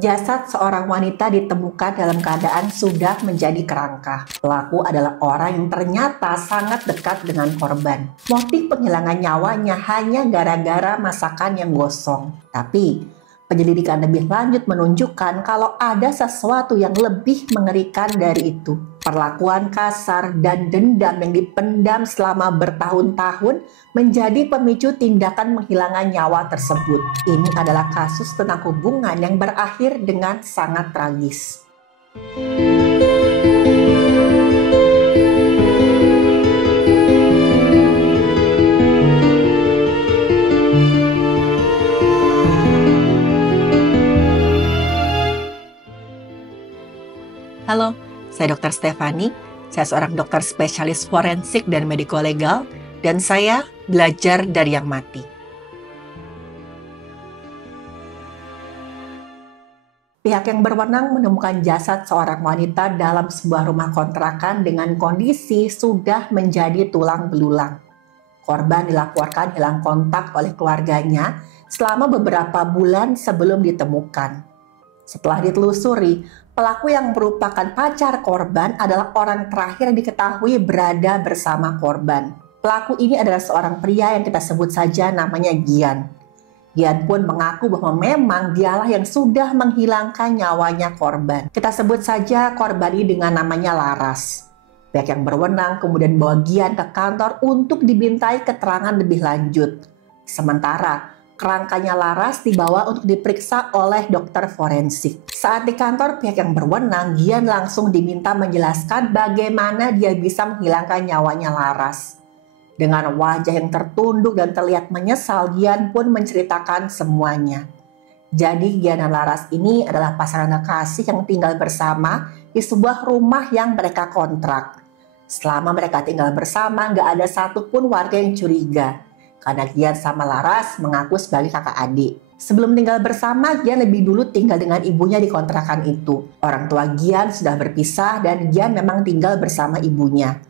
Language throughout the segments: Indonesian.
Jasad seorang wanita ditemukan dalam keadaan sudah menjadi kerangka. Pelaku adalah orang yang ternyata sangat dekat dengan korban. Motif penghilangan nyawanya hanya gara-gara masakan yang gosong. Tapi, penyelidikan lebih lanjut menunjukkan kalau ada sesuatu yang lebih mengerikan dari itu. Perlakuan kasar dan dendam yang dipendam selama bertahun-tahun menjadi pemicu tindakan menghilangkan nyawa tersebut. Ini adalah kasus tentang hubungan yang berakhir dengan sangat tragis. Halo, saya Dr. Stefani. Saya seorang dokter spesialis forensik dan mediko-legal, dan saya belajar dari yang mati. Pihak yang berwenang menemukan jasad seorang wanita dalam sebuah rumah kontrakan dengan kondisi sudah menjadi tulang belulang. Korban dilaporkan hilang kontak oleh keluarganya selama beberapa bulan sebelum ditemukan. Setelah ditelusuri, pelaku yang merupakan pacar korban adalah orang terakhir yang diketahui berada bersama korban. Pelaku ini adalah seorang pria yang kita sebut saja namanya Gian. Gian pun mengaku bahwa memang dialah yang sudah menghilangkan nyawanya korban. Kita sebut saja korban ini dengan namanya Laras. Pihak yang berwenang kemudian membawa Gian ke kantor untuk dimintai keterangan lebih lanjut. Sementara kerangkanya Laras dibawa untuk diperiksa oleh dokter forensik. Saat di kantor pihak yang berwenang, Gian langsung diminta menjelaskan bagaimana dia bisa menghilangkan nyawanya Laras. Dengan wajah yang tertunduk dan terlihat menyesal, Gian pun menceritakan semuanya. Jadi Gian dan Laras ini adalah pasangan kasih yang tinggal bersama di sebuah rumah yang mereka kontrak. Selama mereka tinggal bersama, nggak ada satupun warga yang curiga. Karena Gian sama Laras mengaku sebagai kakak adik. Sebelum tinggal bersama, Gian lebih dulu tinggal dengan ibunya di kontrakan itu. Orang tua Gian sudah berpisah dan Gian memang tinggal bersama ibunya.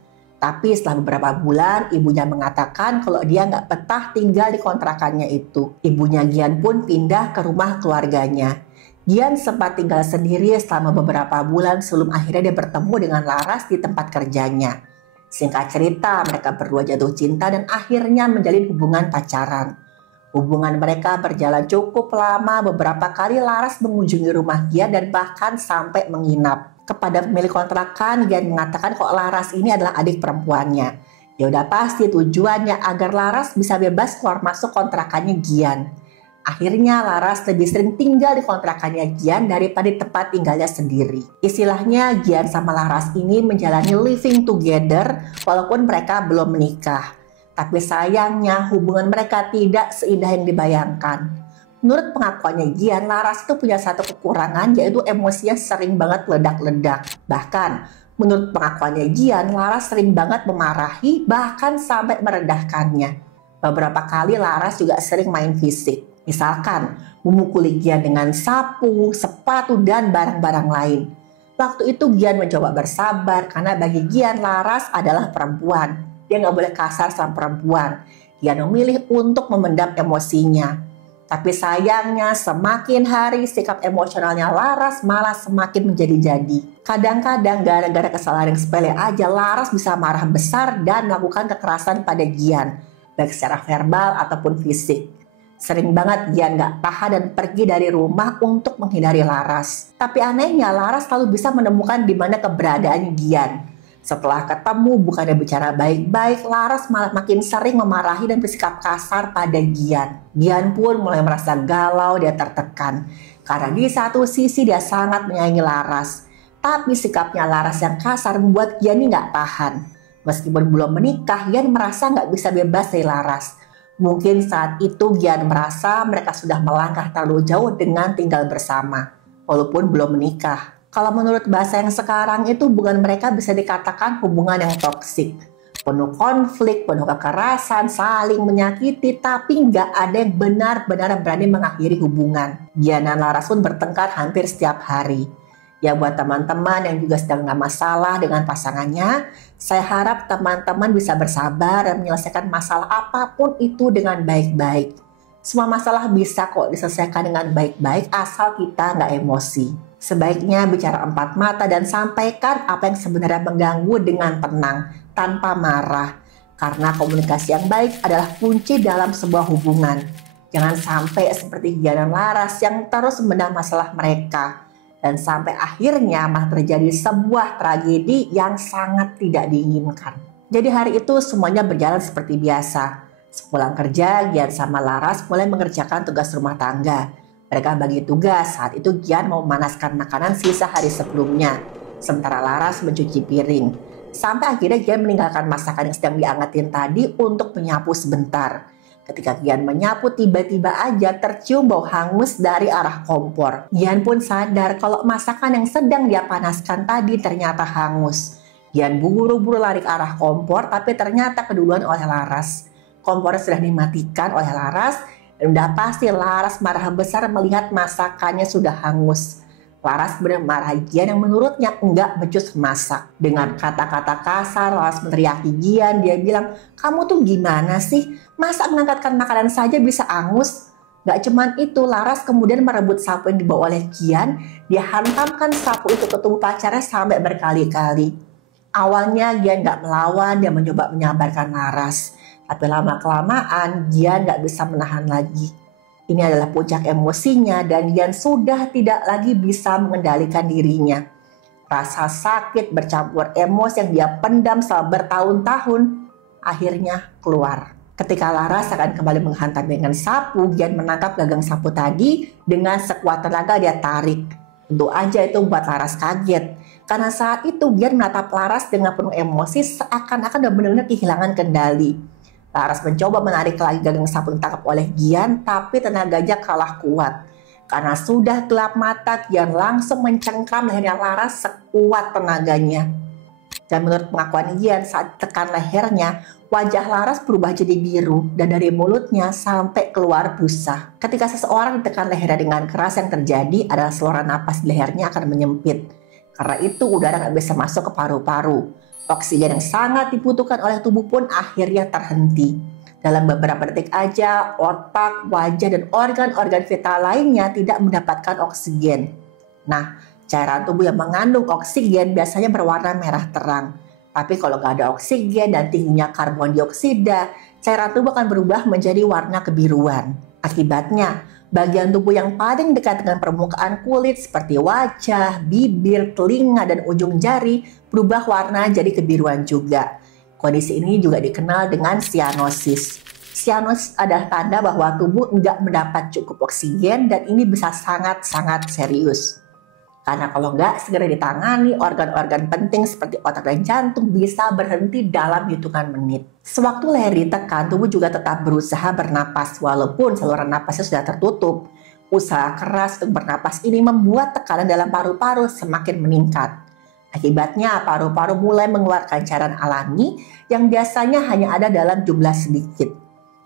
Tapi setelah beberapa bulan, ibunya mengatakan kalau dia nggak betah tinggal di kontrakannya itu. Ibunya Gian pun pindah ke rumah keluarganya. Gian sempat tinggal sendiri selama beberapa bulan sebelum akhirnya dia bertemu dengan Laras di tempat kerjanya. Singkat cerita, mereka berdua jatuh cinta dan akhirnya menjalin hubungan pacaran. Hubungan mereka berjalan cukup lama, beberapa kali Laras mengunjungi rumah Gian dan bahkan sampai menginap. Kepada pemilik kontrakan, Gian mengatakan kok Laras ini adalah adik perempuannya. Ya udah pasti tujuannya agar Laras bisa bebas keluar masuk kontrakannya Gian. Akhirnya Laras lebih sering tinggal di kontrakannya Gian daripada di tempat tinggalnya sendiri. Istilahnya Gian sama Laras ini menjalani living together walaupun mereka belum menikah. Tapi sayangnya hubungan mereka tidak seindah yang dibayangkan. Menurut pengakuannya Gian, Laras itu punya satu kekurangan yaitu emosinya sering banget ledak-ledak. Bahkan menurut pengakuannya Gian, Laras sering banget memarahi bahkan sampai merendahkannya. Beberapa kali Laras juga sering main fisik. Misalkan memukuli Gian dengan sapu, sepatu, dan barang-barang lain. Waktu itu Gian mencoba bersabar karena bagi Gian Laras adalah perempuan. Dia nggak boleh kasar sama perempuan. Gian memilih untuk memendam emosinya. Tapi sayangnya semakin hari sikap emosionalnya Laras malah semakin menjadi-jadi. Kadang-kadang gara-gara kesalahan yang sepele aja Laras bisa marah besar dan melakukan kekerasan pada Gian. Baik secara verbal ataupun fisik. Sering banget Gian gak tahan dan pergi dari rumah untuk menghindari Laras. Tapi anehnya Laras selalu bisa menemukan di mana keberadaan Gian. Setelah ketemu bukannya bicara baik-baik, Laras malah makin sering memarahi dan bersikap kasar pada Gian. Gian pun mulai merasa galau dan tertekan. Karena di satu sisi dia sangat menyayangi Laras. Tapi sikapnya Laras yang kasar membuat Gian ini gak tahan. Meskipun belum menikah, Gian merasa gak bisa bebas dari Laras. Mungkin saat itu Gian merasa mereka sudah melangkah terlalu jauh dengan tinggal bersama, walaupun belum menikah. Kalau menurut bahasa yang sekarang itu hubungan mereka bisa dikatakan hubungan yang toksik. Penuh konflik, penuh kekerasan, saling menyakiti, tapi nggak ada yang benar-benar berani mengakhiri hubungan. Gian dan Laras pun bertengkar hampir setiap hari. Ya buat teman-teman yang juga sedang nggak masalah dengan pasangannya, saya harap teman-teman bisa bersabar dan menyelesaikan masalah apapun itu dengan baik-baik. Semua masalah bisa kok diselesaikan dengan baik-baik asal kita nggak emosi. Sebaiknya bicara empat mata dan sampaikan apa yang sebenarnya mengganggu dengan tenang, tanpa marah. Karena komunikasi yang baik adalah kunci dalam sebuah hubungan. Jangan sampai seperti Gian dan Laras yang terus memendam masalah mereka. Dan sampai akhirnya malah terjadi sebuah tragedi yang sangat tidak diinginkan. Jadi hari itu semuanya berjalan seperti biasa. Sepulang kerja, Gian sama Laras mulai mengerjakan tugas rumah tangga. Mereka bagi tugas, saat itu Gian mau memanaskan makanan sisa hari sebelumnya. Sementara Laras mencuci piring. Sampai akhirnya Gian meninggalkan masakan yang sedang diangetin tadi untuk menyapu sebentar. Ketika Gian menyapu, tiba-tiba aja tercium bau hangus dari arah kompor. Gian pun sadar kalau masakan yang sedang dia panaskan tadi ternyata hangus. Gian buru-buru lari ke arah kompor, tapi ternyata keduluan oleh Laras. Kompornya sudah dimatikan oleh Laras, dan udah pasti Laras marah besar melihat masakannya sudah hangus. Laras benar marah Gian yang menurutnya enggak becus masak. Dengan kata-kata kasar, Laras meneriaki Gian. Dia bilang, kamu tuh gimana sih? Masa mengangkatkan makanan saja bisa angus? Gak cuman itu, Laras kemudian merebut sapu yang dibawa oleh Gian. Dia hantamkan sapu itu ke tubuh pacarnya sampai berkali-kali. Awalnya Gian gak melawan, dia mencoba menyabarkan Laras. Tapi lama-kelamaan Gian gak bisa menahan lagi. Ini adalah puncak emosinya dan Gian sudah tidak lagi bisa mengendalikan dirinya. Rasa sakit bercampur emosi yang dia pendam selama bertahun-tahun akhirnya keluar. Ketika Laras akan kembali menghantam dengan sapu, Gian menangkap gagang sapu tadi dengan sekuat tenaga dia tarik. Tentu aja itu membuat Laras kaget. Karena saat itu Gian menatap Laras dengan penuh emosi seakan-akan udah benar-benar kehilangan kendali. Laras mencoba menarik lagi gagang sapu yang ditangkap oleh Gian, tapi tenaganya kalah kuat. Karena sudah gelap mata, Gian langsung mencengkram lehernya Laras sekuat tenaganya. Dan menurut pengakuan Gian, saat tekan lehernya, wajah Laras berubah jadi biru dan dari mulutnya sampai keluar busa. Ketika seseorang ditekan lehernya dengan keras, yang terjadi adalah saluran napas di lehernya akan menyempit. Karena itu udara nggak bisa masuk ke paru-paru. Oksigen yang sangat dibutuhkan oleh tubuh pun akhirnya terhenti. Dalam beberapa detik aja, otak, wajah, dan organ-organ vital lainnya tidak mendapatkan oksigen. Nah, cairan tubuh yang mengandung oksigen biasanya berwarna merah terang. Tapi kalau nggak ada oksigen dan tingginya karbon dioksida, cairan tubuh akan berubah menjadi warna kebiruan. Akibatnya, bagian tubuh yang paling dekat dengan permukaan kulit seperti wajah, bibir, telinga, dan ujung jari berubah warna jadi kebiruan juga. Kondisi ini juga dikenal dengan sianosis. Sianosis adalah tanda bahwa tubuh enggak mendapat cukup oksigen dan ini bisa sangat-sangat serius. Karena kalau enggak segera ditangani, organ-organ penting seperti otak dan jantung bisa berhenti dalam hitungan menit. Sewaktu leher ditekan, tubuh juga tetap berusaha bernapas walaupun saluran napasnya sudah tertutup. Usaha keras untuk bernapas ini membuat tekanan dalam paru-paru semakin meningkat. Akibatnya paru-paru mulai mengeluarkan cairan alami yang biasanya hanya ada dalam jumlah sedikit.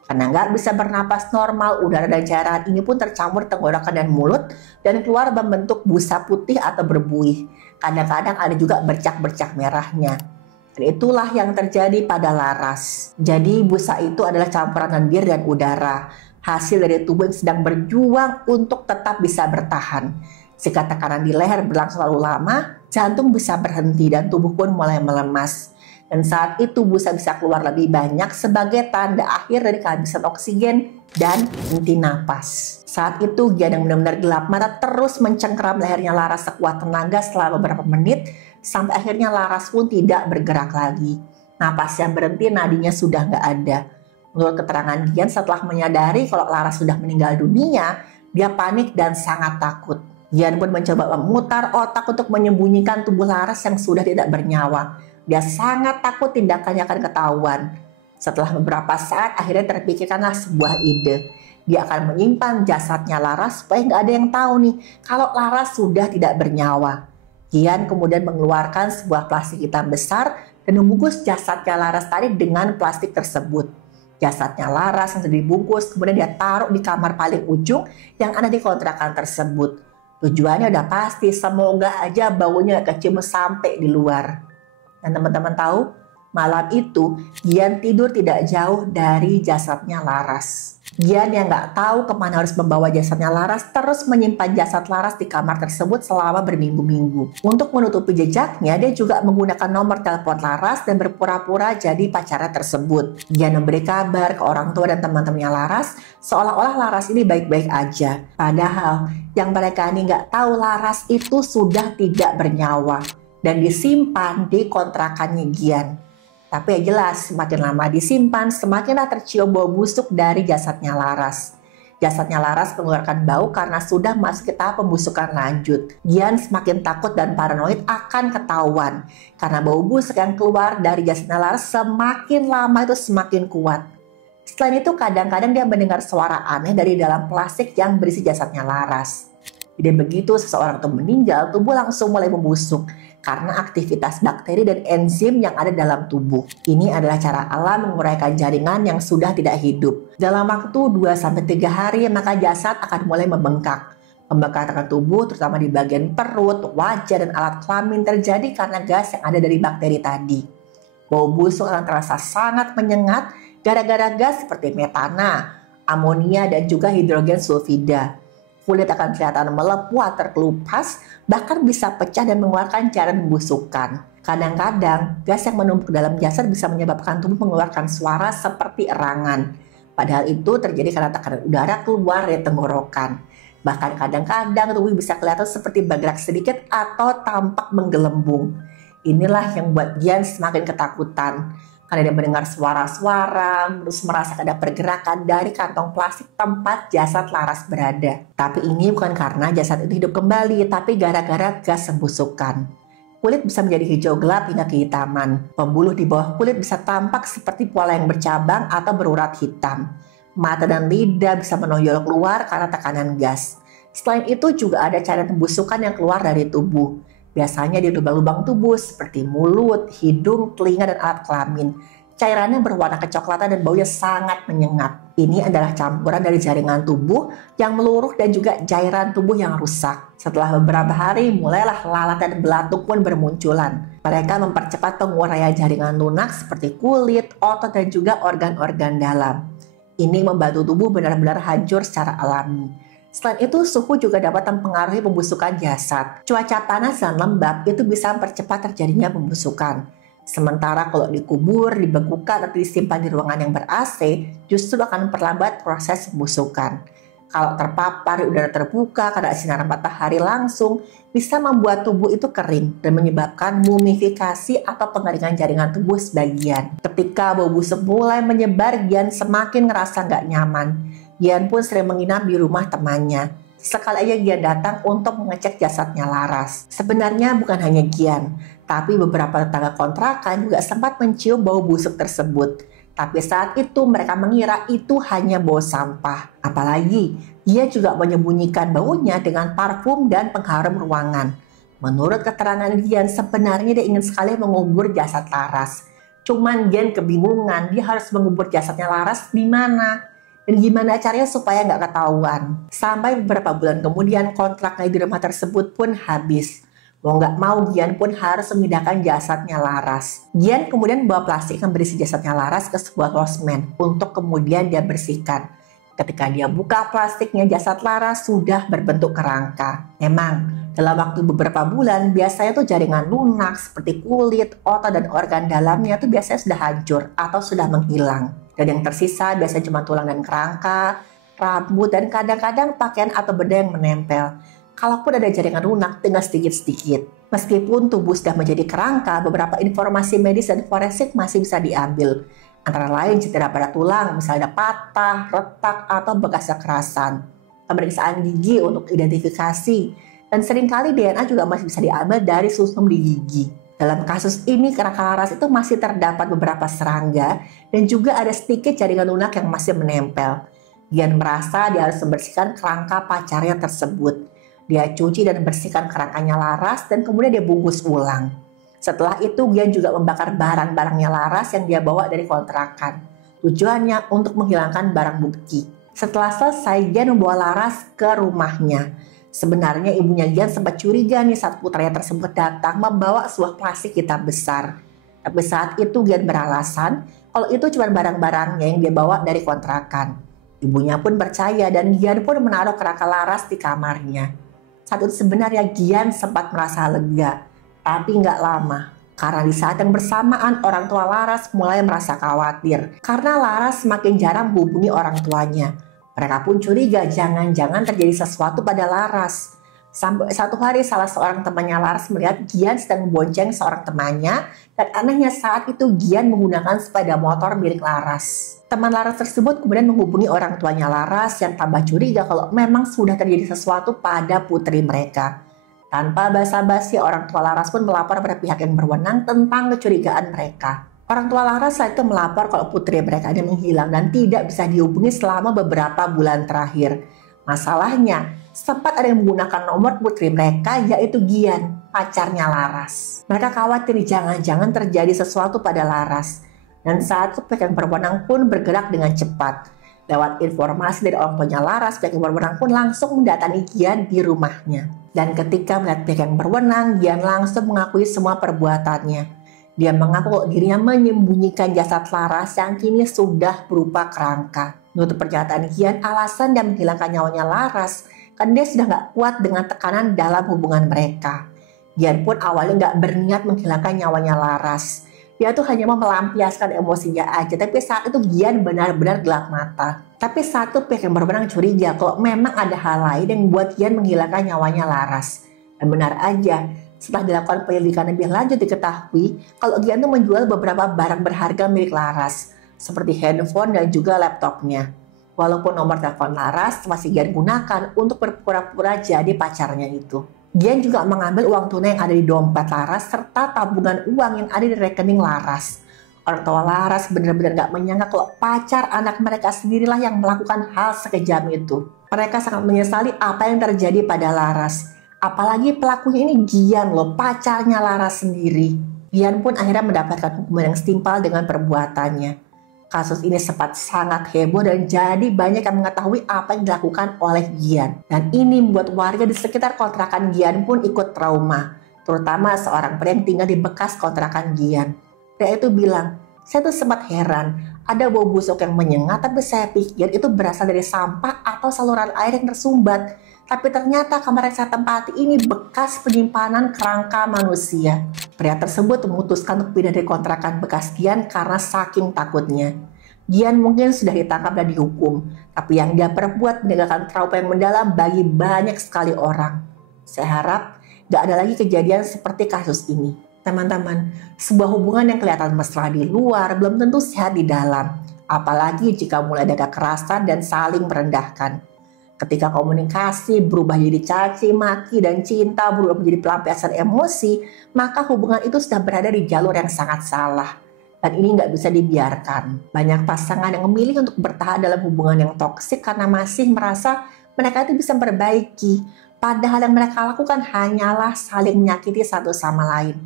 Karena nggak bisa bernapas normal, udara dan cairan ini pun tercampur tenggorokan dan mulut dan keluar membentuk busa putih atau berbuih. Kadang-kadang ada juga bercak-bercak merahnya. Dan itulah yang terjadi pada Laras. Jadi busa itu adalah campuran lendir dan udara. Hasil dari tubuh yang sedang berjuang untuk tetap bisa bertahan. Jika tekanan di leher berlangsung terlalu lama, jantung bisa berhenti dan tubuh pun mulai melemas. Dan saat itu busa bisa keluar lebih banyak sebagai tanda akhir dari kehabisan oksigen dan henti napas. Saat itu Gian yang benar-benar gelap mata terus mencengkeram lehernya Laras sekuat tenaga selama beberapa menit sampai akhirnya Laras pun tidak bergerak lagi. Napas yang berhenti, nadinya sudah nggak ada. Menurut keterangan Gian, setelah menyadari kalau Laras sudah meninggal dunia, dia panik dan sangat takut. Gian pun mencoba memutar otak untuk menyembunyikan tubuh Laras yang sudah tidak bernyawa. Dia sangat takut tindakannya akan ketahuan. Setelah beberapa saat, akhirnya terpikirkanlah sebuah ide. Dia akan menyimpan jasadnya Laras supaya nggak ada yang tahu nih kalau Laras sudah tidak bernyawa. Gian kemudian mengeluarkan sebuah plastik hitam besar dan membungkus jasadnya Laras tadi dengan plastik tersebut. Jasadnya Laras yang sudah dibungkus kemudian dia taruh di kamar paling ujung yang ada di kontrakan tersebut. Tujuannya udah pasti, semoga aja baunya gak kecium sampai di luar. Dan teman-teman tahu, Malam itu, Gian tidur tidak jauh dari jasadnya Laras. Gian yang nggak tahu kemana harus membawa jasadnya Laras terus menyimpan jasad Laras di kamar tersebut selama berminggu-minggu. Untuk menutupi jejaknya, dia juga menggunakan nomor telepon Laras dan berpura-pura jadi pacarnya tersebut. Gian memberi kabar ke orang tua dan teman-temannya Laras seolah-olah Laras ini baik-baik aja. Padahal yang mereka ini nggak tahu Laras itu sudah tidak bernyawa dan disimpan di kontrakannya Gian. Tapi ya jelas, semakin lama disimpan, semakinlah tercium bau busuk dari jasadnya Laras. Jasadnya Laras mengeluarkan bau karena sudah masuk ke tahap pembusukan lanjut. Gian semakin takut dan paranoid akan ketahuan. Karena bau busuk yang keluar dari jasadnya Laras semakin lama itu semakin kuat. Selain itu, kadang-kadang dia mendengar suara aneh dari dalam plastik yang berisi jasadnya Laras. Jadi begitu seseorang itu meninggal, tubuh langsung mulai membusuk karena aktivitas bakteri dan enzim yang ada dalam tubuh. Ini adalah cara alam menguraikan jaringan yang sudah tidak hidup. Dalam waktu 2-3 hari, maka jasad akan mulai membengkak. Pembengkakan tubuh, terutama di bagian perut, wajah, dan alat kelamin terjadi karena gas yang ada dari bakteri tadi. Bau busuk akan terasa sangat menyengat gara-gara gas seperti metana, amonia, dan juga hidrogen sulfida. Kulit akan kelihatan melepuh atau terkelupas, bahkan bisa pecah dan mengeluarkan cairan membusukan. Kadang-kadang, gas yang menumpuk dalam jasad bisa menyebabkan tubuh mengeluarkan suara seperti erangan. Padahal itu terjadi karena tekanan udara keluar dari tenggorokan. Bahkan kadang-kadang tubuh bisa kelihatan seperti bergerak sedikit atau tampak menggelembung. Inilah yang membuat Gian semakin ketakutan. Karena dia mendengar suara-suara, terus merasakan ada pergerakan dari kantong plastik tempat jasad Laras berada. Tapi ini bukan karena jasad itu hidup kembali, tapi gara-gara gas pembusukan. Kulit bisa menjadi hijau gelap hingga kehitaman. Pembuluh di bawah kulit bisa tampak seperti pola yang bercabang atau berurat hitam. Mata dan lidah bisa menonjol keluar karena tekanan gas. Selain itu juga ada cairan pembusukan yang keluar dari tubuh. Biasanya di lubang-lubang tubuh seperti mulut, hidung, telinga, dan alat kelamin. Cairannya berwarna kecoklatan dan baunya sangat menyengat. Ini adalah campuran dari jaringan tubuh yang meluruh dan juga cairan tubuh yang rusak. Setelah beberapa hari, mulailah lalat dan belatung pun bermunculan. Mereka mempercepat penguraian jaringan lunak seperti kulit, otot, dan juga organ-organ dalam. Ini membantu tubuh benar-benar hancur secara alami. Selain itu, suhu juga dapat mempengaruhi pembusukan jasad. Cuaca panas dan lembab itu bisa mempercepat terjadinya pembusukan. Sementara kalau dikubur, dibekukan, atau disimpan di ruangan yang ber-AC, justru akan memperlambat proses pembusukan. Kalau terpapar di udara terbuka karena sinar matahari langsung, bisa membuat tubuh itu kering dan menyebabkan mumifikasi atau pengeringan jaringan tubuh sebagian. Ketika bau busuk mulai menyebar, Gian semakin ngerasa nggak nyaman. Gian pun sering menginap di rumah temannya. Sekali aja Gian datang untuk mengecek jasadnya Laras. Sebenarnya bukan hanya Gian, tapi beberapa tetangga kontrakan juga sempat mencium bau busuk tersebut. Tapi saat itu mereka mengira itu hanya bau sampah. Apalagi, dia juga menyembunyikan baunya dengan parfum dan pengharum ruangan. Menurut keterangan Gian, sebenarnya dia ingin sekali mengubur jasad Laras. Cuman Gian kebingungan, dia harus mengubur jasadnya Laras di mana? Dan gimana caranya supaya nggak ketahuan. Sampai beberapa bulan kemudian kontraknya di rumah tersebut pun habis. Mau nggak mau Gian pun harus memindahkan jasadnya Laras. Gian kemudian bawa plastik yang berisi jasadnya Laras ke sebuah losmen untuk kemudian dia bersihkan. Ketika dia buka plastiknya, jasad Laras sudah berbentuk kerangka. Memang dalam waktu beberapa bulan biasanya tuh jaringan lunak seperti kulit, otot, dan organ dalamnya tuh biasanya sudah hancur atau sudah menghilang. Dan yang tersisa biasanya cuma tulang dan kerangka, rambut, dan kadang-kadang pakaian atau benda yang menempel. Kalaupun ada jaringan lunak, tinggal sedikit-sedikit. Meskipun tubuh sudah menjadi kerangka, beberapa informasi medis dan forensik masih bisa diambil. Antara lain cedera pada tulang, misalnya patah, retak, atau bekas kekerasan. Pemeriksaan gigi untuk identifikasi. Dan seringkali DNA juga masih bisa diambil dari sumsum di gigi. Dalam kasus ini, kerangka Laras itu masih terdapat beberapa serangga dan juga ada sedikit jaringan lunak yang masih menempel. Gian merasa dia harus membersihkan kerangka pacarnya tersebut. Dia cuci dan bersihkan kerangkanya Laras dan kemudian dia bungkus ulang. Setelah itu, Gian juga membakar barang-barangnya Laras yang dia bawa dari kontrakan. Tujuannya untuk menghilangkan barang bukti. Setelah selesai, Gian membawa Laras ke rumahnya. Sebenarnya ibunya Gian sempat curiga nih saat putranya tersebut datang membawa sebuah plastik hitam besar. Tapi saat itu Gian beralasan kalau itu cuma barang-barangnya yang dia bawa dari kontrakan. Ibunya pun percaya dan Gian pun menaruh kerangka laras di kamarnya. Saat itu sebenarnya Gian sempat merasa lega, tapi nggak lama. Karena di saat yang bersamaan orang tua Laras mulai merasa khawatir karena Laras semakin jarang menghubungi orang tuanya. Mereka pun curiga jangan-jangan terjadi sesuatu pada Laras. Sampai satu hari salah seorang temannya Laras melihat Gian sedang membonceng seorang temannya dan anehnya saat itu Gian menggunakan sepeda motor milik Laras. Teman Laras tersebut kemudian menghubungi orang tuanya Laras yang tambah curiga kalau memang sudah terjadi sesuatu pada putri mereka. Tanpa basa-basi, orang tua Laras pun melapor pada pihak yang berwenang tentang kecurigaan mereka. Orang tua Laras saat itu melapor kalau putri mereka ini menghilang dan tidak bisa dihubungi selama beberapa bulan terakhir. Masalahnya, sempat ada yang menggunakan nomor putri mereka yaitu Gian, pacarnya Laras. Mereka khawatir jangan-jangan terjadi sesuatu pada Laras. Dan saat itu pihak yang berwenang pun bergerak dengan cepat. Lewat informasi dari orang tuanya Laras, pihak yang berwenang pun langsung mendatangi Gian di rumahnya. Dan ketika melihat pihak yang berwenang, Gian langsung mengakui semua perbuatannya. Dia mengaku kalau dirinya menyembunyikan jasad Laras yang kini sudah berupa kerangka. Menurut pernyataan Gian, alasan dia menghilangkan nyawanya Laras karena dia sudah gak kuat dengan tekanan dalam hubungan mereka. Gian pun awalnya gak berniat menghilangkan nyawanya Laras. Dia tuh hanya mau melampiaskan emosinya aja, tapi saat itu Gian benar-benar gelap mata. Tapi saat itu pihak yang berwenang curiga kalau memang ada hal lain yang membuat Gian menghilangkan nyawanya Laras. Dan benar aja, setelah dilakukan penyelidikan lebih lanjut diketahui kalau Gian tuh menjual beberapa barang berharga milik Laras, seperti handphone dan juga laptopnya. Walaupun nomor telepon Laras masih Gian gunakan untuk berpura-pura jadi pacarnya itu. Gian juga mengambil uang tunai yang ada di dompet Laras serta tabungan uang yang ada di rekening Laras. Orang tua Laras benar-benar gak menyangka kalau pacar anak mereka sendirilah yang melakukan hal sekejam itu. Mereka sangat menyesali apa yang terjadi pada Laras. Apalagi pelakunya ini Gian loh, pacarnya Laras sendiri. Gian pun akhirnya mendapatkan hukuman yang setimpal dengan perbuatannya. Kasus ini sempat sangat heboh dan jadi banyak yang mengetahui apa yang dilakukan oleh Gian. Dan ini membuat warga di sekitar kontrakan Gian pun ikut trauma. Terutama seorang pria yang tinggal di bekas kontrakan Gian. Pria itu bilang, saya tuh sempat heran, ada bau busuk yang menyengat tapi saya pikir itu berasal dari sampah atau saluran air yang tersumbat. Tapi ternyata kamar yang saya tempati ini bekas penyimpanan kerangka manusia. Pria tersebut memutuskan untuk pindah dari kontrakan bekas Gian karena saking takutnya. Gian mungkin sudah ditangkap dan dihukum, tapi yang dia perbuat meninggalkan trauma yang mendalam bagi banyak sekali orang. Saya harap gak ada lagi kejadian seperti kasus ini. Teman-teman, sebuah hubungan yang kelihatan mesra di luar belum tentu sehat di dalam. Apalagi jika mulai ada kekerasan dan saling merendahkan. Ketika komunikasi berubah jadi caci, maki, dan cinta berubah menjadi pelampiasan emosi, maka hubungan itu sudah berada di jalur yang sangat salah. Dan ini nggak bisa dibiarkan. Banyak pasangan yang memilih untuk bertahan dalam hubungan yang toksik karena masih merasa mereka itu bisa memperbaiki. Padahal yang mereka lakukan hanyalah saling menyakiti satu sama lain.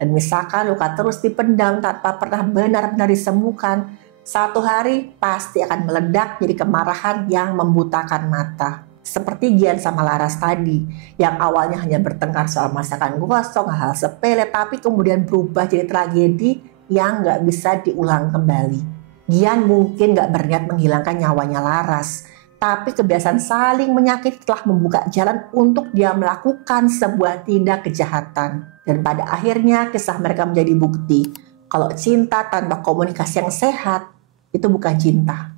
Dan misalkan luka terus dipendam tanpa pernah benar-benar disembuhkan, satu hari pasti akan meledak jadi kemarahan yang membutakan mata. Seperti Gian sama Laras tadi, yang awalnya hanya bertengkar soal masakan gosong, hal sepele, tapi kemudian berubah jadi tragedi yang gak bisa diulang kembali. Gian mungkin gak berniat menghilangkan nyawanya Laras, tapi kebiasaan saling menyakiti telah membuka jalan untuk dia melakukan sebuah tindak kejahatan. Dan pada akhirnya kisah mereka menjadi bukti kalau cinta tanpa komunikasi yang sehat itu bukan cinta.